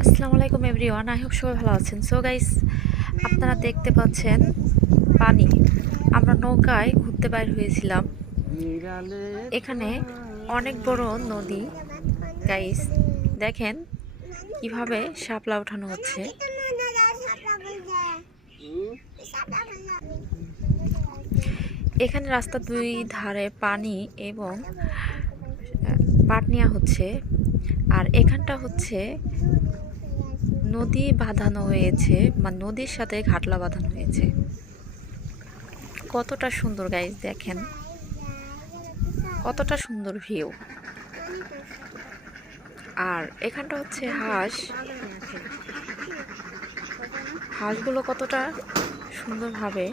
আসসালামু আলাইকুম everyone, I hope সবাই ভালো আছেন। সো গাইস, আপনারা দেখতে পাচ্ছেন পানি। আমরা নৌকায় ঘুরতে বাইর হয়েছিলাম। এখানে অনেক বড় নদী। গাইস দেখেন কিভাবে শাপলা ওঠানো হচ্ছে। এখানে রাস্তা দুই ধারে পানি এবং পাট নেওয়া হচ্ছে। আর এখানটা হচ্ছে নদী বাঁধানো হয়েছে, বা নদীর সাথে ঘাটলা বাঁধানো হয়েছে। কতটা সুন্দর গাইস, দেখেন কতটা সুন্দর ভিউ। আর এখানটা হচ্ছে হাঁসগুলো কতটা সুন্দরভাবে